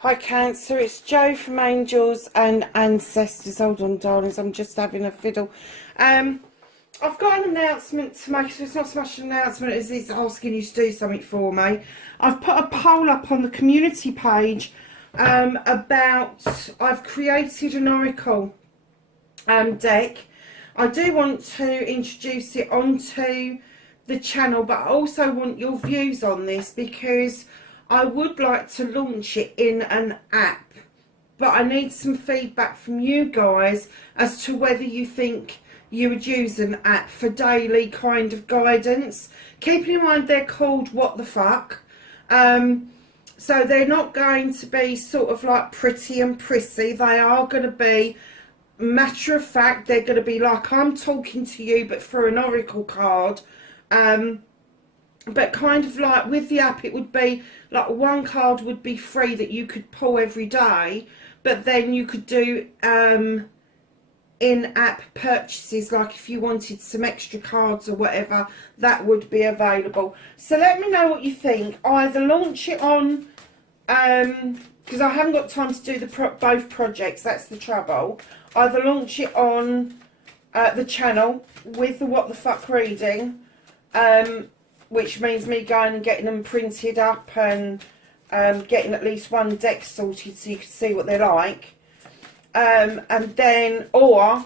Hi Cancer, it's Jo from Angels and Ancestors. Hold on darlings, I'm just having a fiddle. I've got an announcement to make, so it's not so much an announcement as it's asking you to do something for me. I've put a poll up on the community page about, I've created an Oracle deck. I do want to introduce it onto the channel, but I also want your views on this because I would like to launch it in an app, but I need some feedback from you guys as to whether you think you would use an app for daily kind of guidance. Keeping in mind they're called What the Fuck, so they're not going to be sort of like pretty and prissy. They are going to be matter of fact. They're going to be like I'm talking to you but through an oracle card. But kind of like with the app, it would be like one card would be free that you could pull every day, but then you could do in-app purchases, like if you wanted some extra cards or whatever, that would be available. So let me know what you think. Either launch it on, because I haven't got time to do both projects, that's the trouble. Either launch it on the channel with the What the Fuck reading, which means me going and getting them printed up and getting at least one deck sorted so you can see what they're like. And then, or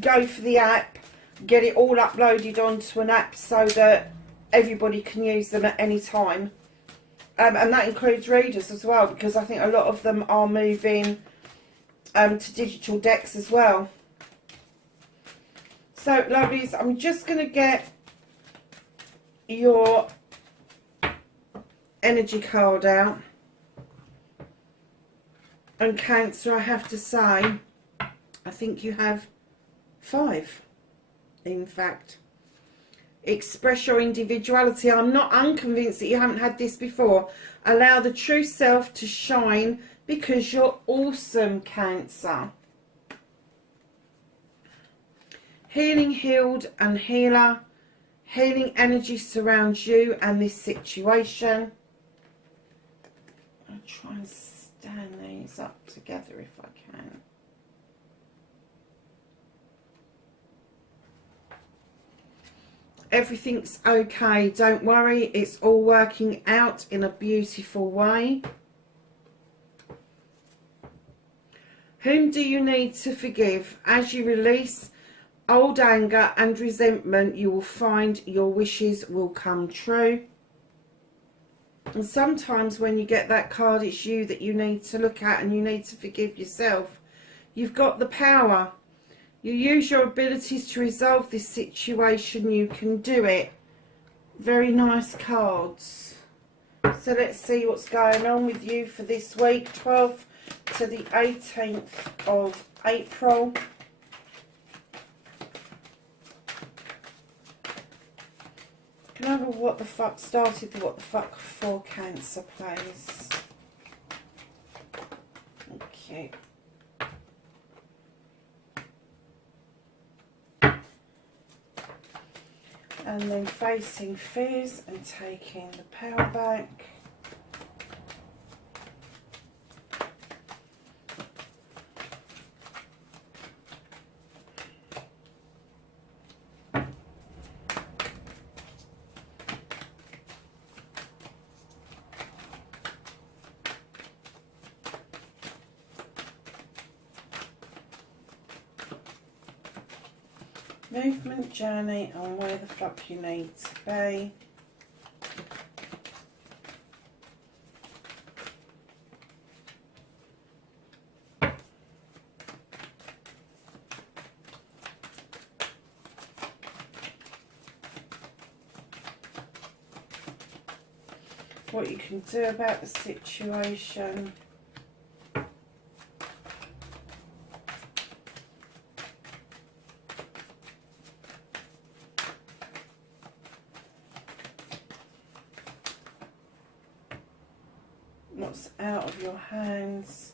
go for the app, get it all uploaded onto an app so that everybody can use them at any time. And that includes readers as well, because I think a lot of them are moving to digital decks as well. So, lovelies, I'm just going to get your energy card out. And Cancer, I have to say, I think you have 5, in fact. Express your individuality. I'm not unconvinced that you haven't had this before. Allow the true self to shine because you're awesome, Cancer. Healing, healed and healer. Healing energy surrounds you and this situation. I'll try and stand these up together if I can. Everything's okay, don't worry, it's all working out in a beautiful way. Whom do you need to forgive? As you release old anger and resentment, you will find your wishes will come true. And sometimes when you get that card, it's you that you need to look at and you need to forgive yourself. You've got the power. You use your abilities to resolve this situation. You can do it. Very nice cards. So let's see what's going on with you for this week, 12th to the 18th of April. Can I have a What the Fuck? Started the What the Fuck for Cancer, please. Okay. And then facing fears and taking the power back. Movement, journey, and where the fuck you need to be. What you can do about the situation. what's out of your hands,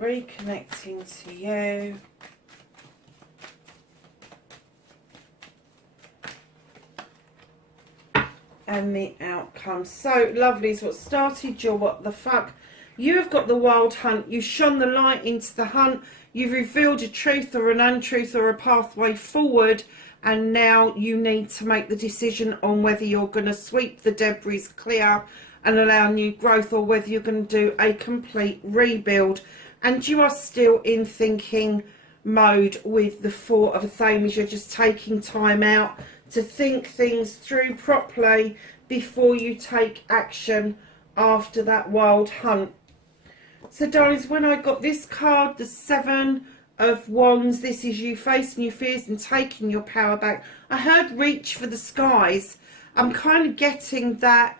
reconnecting to you. And the outcome. So, lovelies, what started your what the fuck? You have got the wild hunt. You've shone the light into the hunt. You've revealed a truth or an untruth or a pathway forward. And now you need to make the decision on whether you're going to sweep the debris clear and allow new growth, or whether you're going to do a complete rebuild. And you are still in thinking mode with the Four of Athamas. You're just taking time out to think things through properly before you take action after that wild hunt. So, darlings, when I got this card, the Seven of Wands, this is you facing your fears and taking your power back. I heard reach for the skies. I'm kind of getting that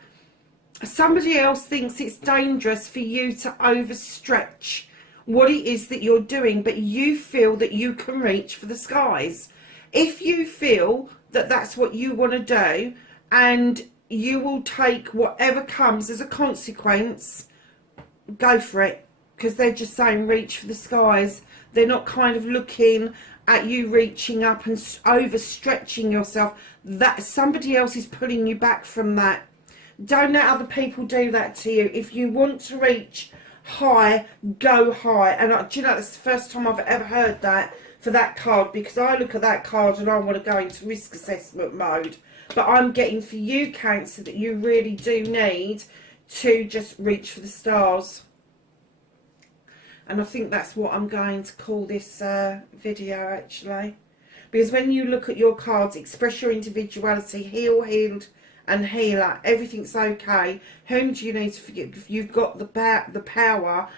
somebody else thinks it's dangerous for you to overstretch what it is that you're doing, but you feel that you can reach for the skies. If you feel that that's what you want to do, and you will take whatever comes as a consequence, go for it, because they're just saying reach for the skies. They're not kind of looking at you reaching up and overstretching yourself. That somebody else is pulling you back from that. Don't let other people do that to you. If you want to reach high, go high. And do you know, that's the first time I've ever heard that for that card, because I look at that card and I want to go into risk assessment mode. But I'm getting for you, Cancer, that you really do need to just reach for the stars. And I think that's what I'm going to call this video, actually. Because when you look at your cards, express your individuality, heal, healed and healer, everything's okay. Whom do you need to forgive? You've got the power.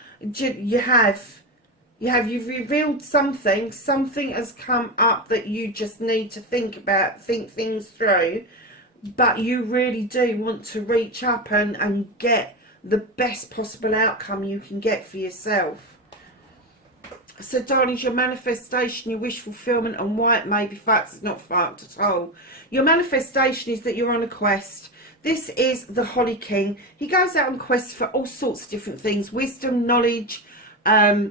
You've revealed something. Something has come up that you just need to think about, think things through. But you really do want to reach up and get the best possible outcome you can get for yourself. So, darlings, your manifestation, your wish fulfillment, and why it may be fucked is not fucked at all. Your manifestation is that you're on a quest. This is the Holly King. He goes out on quests for all sorts of different things. Wisdom, knowledge,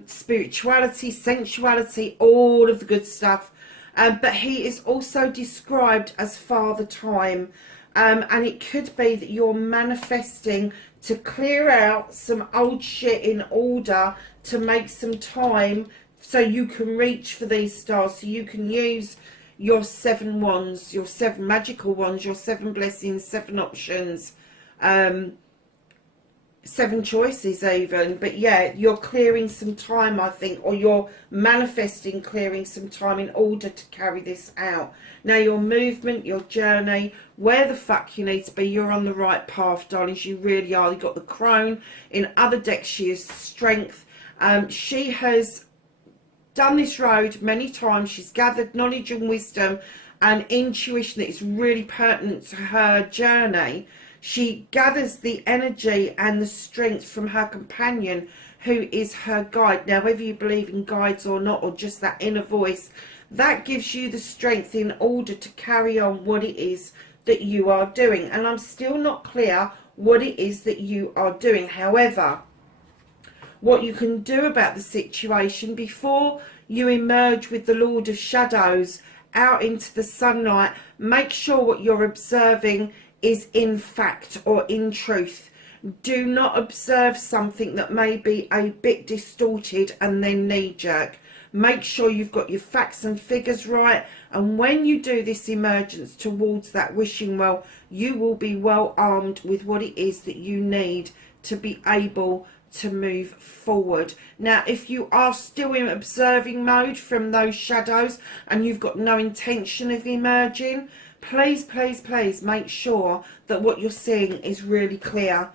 spirituality, sensuality, all of the good stuff. But he is also described as Father Time. And it could be that you're manifesting to clear out some old shit in order to make some time so you can reach for these stars, so you can use your 7 wands, your 7 magical wands, your 7 blessings, 7 options, 7 choices even. But yeah, you're clearing some time, I think, or you're manifesting clearing some time in order to carry this out. Now, your movement, your journey, where the fuck you need to be, you're on the right path, darlings. You really are. You've got the crone. In other decks, she is strength. She has done this road many times. She's gathered knowledge and wisdom and intuition that is really pertinent to her journey. She gathers the energy and the strength from her companion, who is her guide. Now, whether you believe in guides or not, or just that inner voice, that gives you the strength in order to carry on what it is that you are doing. And I'm still not clear what it is that you are doing. However, what you can do about the situation before you emerge with the Lord of Shadows out into the sunlight, make sure what you're observing is in fact or in truth. Do not observe something that may be a bit distorted and then knee-jerk. Make sure you've got your facts and figures right, and when you do this emergence towards that wishing well, you will be well armed with what it is that you need to be able to move forward. Now, if you are still in observing mode from those shadows and you've got no intention of emerging, please, please, please make sure that what you're seeing is really clear.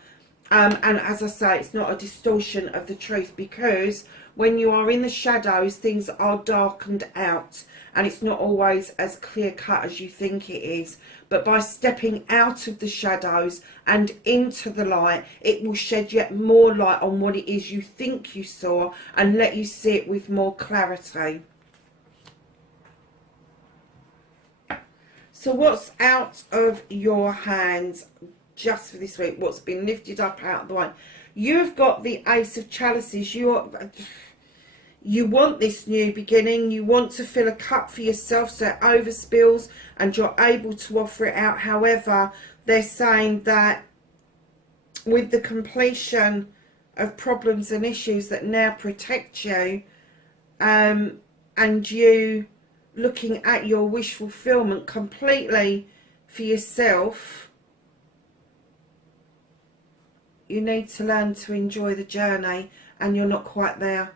And as I say, it's not a distortion of the truth, because when you are in the shadows, things are darkened out and it's not always as clear cut as you think it is. But by stepping out of the shadows and into the light, it will shed yet more light on what it is you think you saw and let you see it with more clarity. So what's out of your hands just for this week? What's been lifted up out of the way? You have got the Ace of Chalices. You want this new beginning. You want to fill a cup for yourself so it overspills and you're able to offer it out. However, they're saying that with the completion of problems and issues that now protect you, and you looking at your wish fulfillment completely for yourself, you need to learn to enjoy the journey, and you're not quite there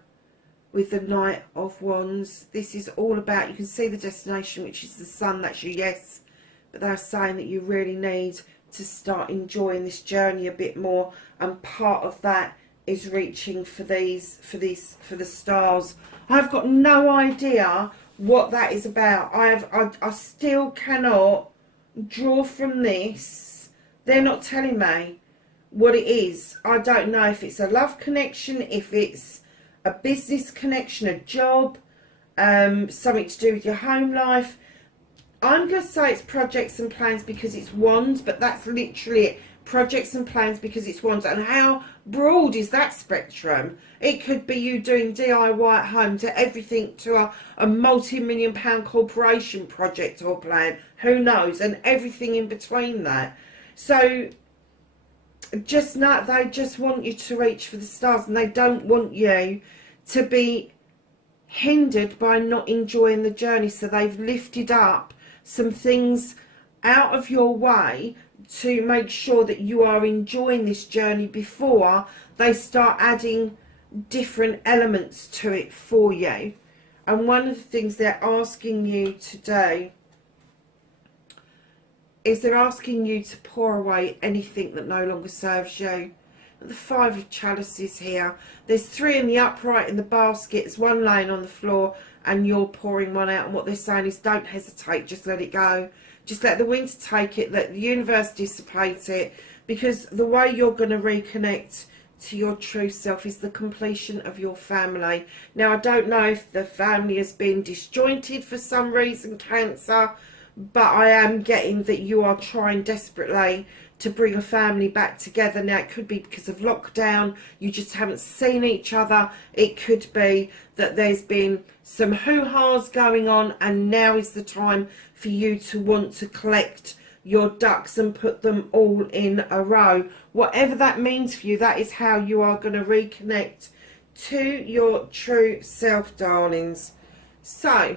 with the Knight of Wands. This is all about, you can see the destination, which is the sun, that's your yes, but they're saying that you really need to start enjoying this journey a bit more, and part of that is reaching for the stars. I've got no idea what that is about. I still cannot draw from this. They're not telling me what it is. I don't know if it's a love connection, if it's a business connection, a job, something to do with your home life. I'm going to say it's projects and plans because it's wands, but that's literally it. Projects and plans because it's wands. And how broad is that spectrum? It could be you doing DIY at home, to everything to a multi-million pound corporation project or plan. Who knows? And everything in between that. So just not, they just want you to reach for the stars, and they don't want you to be hindered by not enjoying the journey. So they've lifted up some things out of your way to make sure that you are enjoying this journey before they start adding different elements to it for you. And one of the things they're asking you to do is they're asking you to pour away anything that no longer serves you. The Five of Chalices here. There's 3 in the upright in the basket. There's 1 laying on the floor, and you're pouring 1 out. And what they're saying is, don't hesitate. Just let it go. Just let the wind take it. Let the universe dissipate it. Because the way you're going to reconnect to your true self is the completion of your family. Now, I don't know if the family has been disjointed for some reason, Cancer, but I am getting that you are trying desperately to bring a family back together. Now, it could be because of lockdown, you just haven't seen each other. It could be that there's been some hoo-has going on, and now is the time for you to want to collect your ducks and put them all in a row. Whatever that means for you, that is how you are going to reconnect to your true self, darlings. So,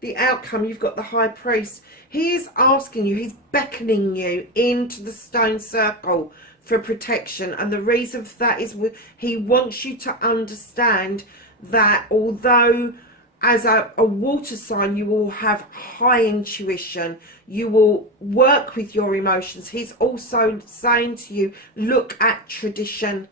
the outcome, you've got the High Priest. He is asking you, he's beckoning you into the stone circle for protection. And the reason for that is he wants you to understand that although as a water sign you will have high intuition, you will work with your emotions, he's also saying to you, look at tradition.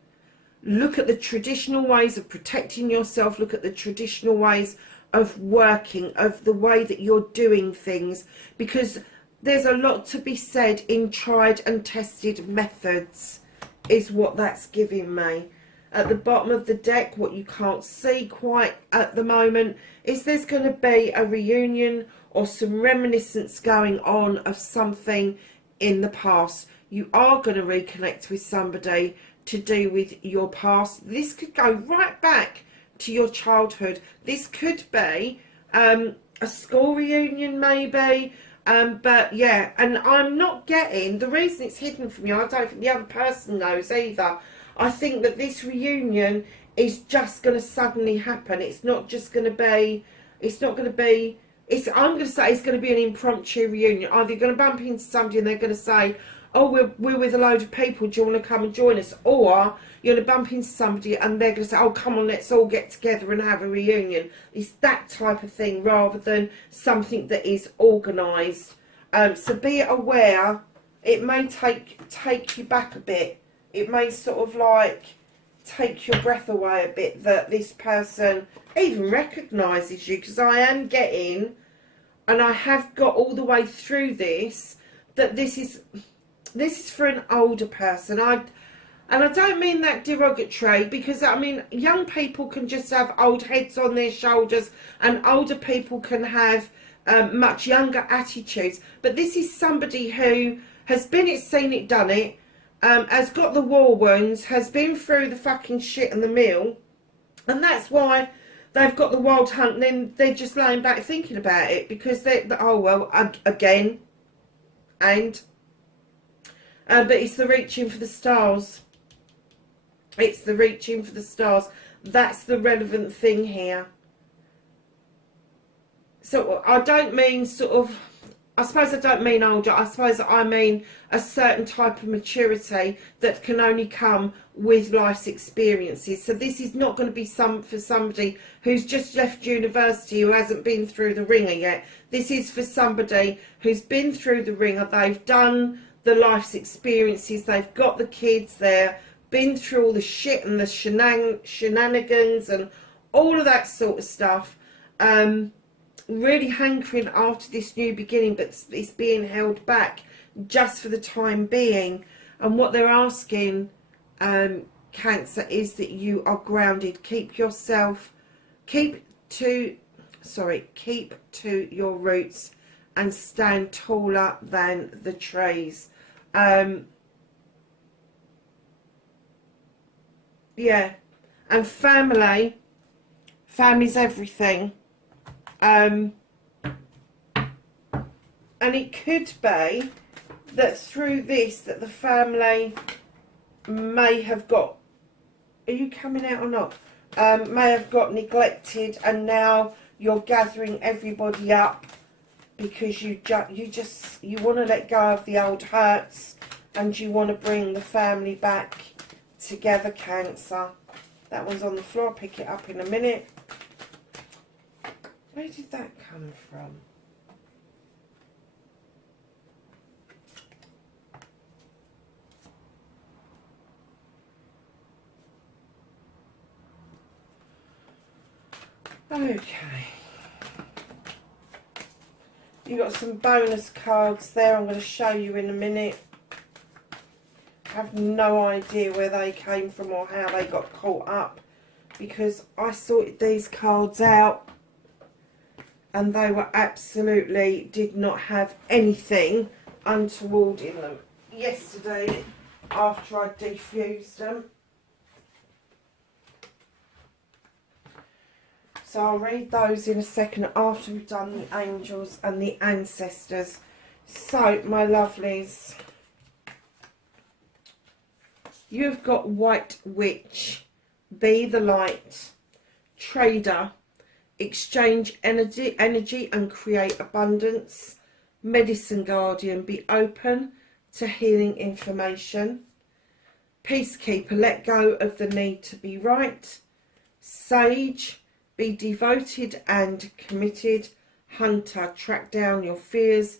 Look at the traditional ways of protecting yourself. Look at the traditional ways of working, of the way that you're doing things, because there's a lot to be said in tried and tested methods, is what that's giving me. At the bottom of the deck, what you can't see quite at the moment is there's going to be a reunion or some reminiscence going on of something in the past. You are going to reconnect with somebody to do with your past. This could go right back to your childhood. This could be a school reunion maybe, but yeah, and I'm not getting, the reason it's hidden from you, I don't think the other person knows either. I think that this reunion is just going to suddenly happen. It's not just going to be, it's not going to be, I'm going to say it's going to be an impromptu reunion. Either you're going to bump into somebody and they're going to say, oh, we're with a load of people, do you want to come and join us? Or you're going to bump into somebody and they're going to say, oh, come on, let's all get together and have a reunion. It's that type of thing rather than something that is organised. So be aware, it may take you back a bit. It may sort of like take your breath away a bit that this person even recognises you, because I am getting, and I have got all the way through this, that this is for an older person. And I don't mean that derogatory, because I mean young people can just have old heads on their shoulders and older people can have much younger attitudes. But this is somebody who has been it, seen it, done it. has got the war wounds, has been through the fucking shit and the mill, and that's why they've got the wild hunt, and then they're just laying back thinking about it, because oh well, again, and but it's the reaching for the stars. It's the reaching for the stars. That's the relevant thing here. So I don't mean sort of, I suppose I don't mean older, I suppose I mean a certain type of maturity that can only come with life's experiences. So this is not going to be for somebody who's just left university, who hasn't been through the ringer yet. This is for somebody who's been through the ringer, they've done the life's experiences, they've got the kids there, been through all the shit and the shenanigans and all of that sort of stuff. Really hankering after this new beginning, but it's being held back just for the time being. And what they're asking, Cancer, is that you are grounded. Keep to your roots and stand taller than the trees. Yeah, and family's everything. And it could be that through this, that the family may have got, are you coming out or not? May have got neglected, and now you're gathering everybody up because you want to let go of the old hurts, and you want to bring the family back together, Cancer. That one's on the floor. I'll pick it up in a minute. Where did that come from? Okay. You got some bonus cards there. I'm going to show you in a minute. I have no idea where they came from or how they got caught up, because I sorted these cards out and they were absolutely, did not have anything untoward in them yesterday after I defused them. So I'll read those in a second after we've done the angels and the ancestors. So, my lovelies, you've got White Witch, be the light, trader, exchange energy and create abundance, medicine guardian, be open to healing information, peacekeeper, let go of the need to be right, sage, be devoted and committed, hunter, track down your fears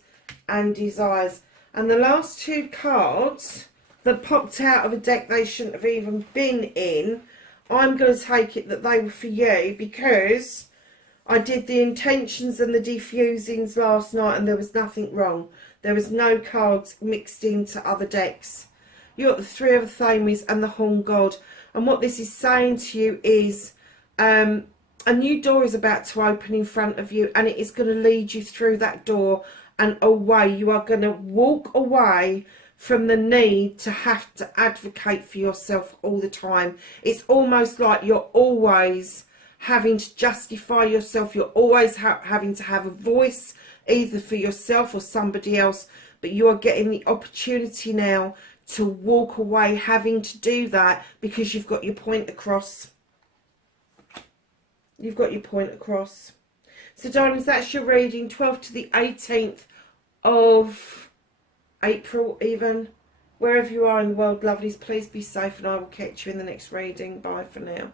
and desires. And the last two cards that popped out of a deck they shouldn't have even been in, I'm going to take it that they were for you, because I did the intentions and the defusings last night and there was nothing wrong. There was no cards mixed into other decks. You got the Three of Thames and the Horn God. And what this is saying to you is a new door is about to open in front of you, and it is going to lead you through that door and away. You are going to walk away from the need to have to advocate for yourself all the time. It's almost like you're always having to justify yourself. You're always having to have a voice, either for yourself or somebody else. But you are getting the opportunity now to walk away having to do that, because you've got your point across. You've got your point across. So, darlings, that's your reading, 12th to the 18th of April, even. Wherever you are in the world, lovelies, please be safe, and I will catch you in the next reading. Bye for now.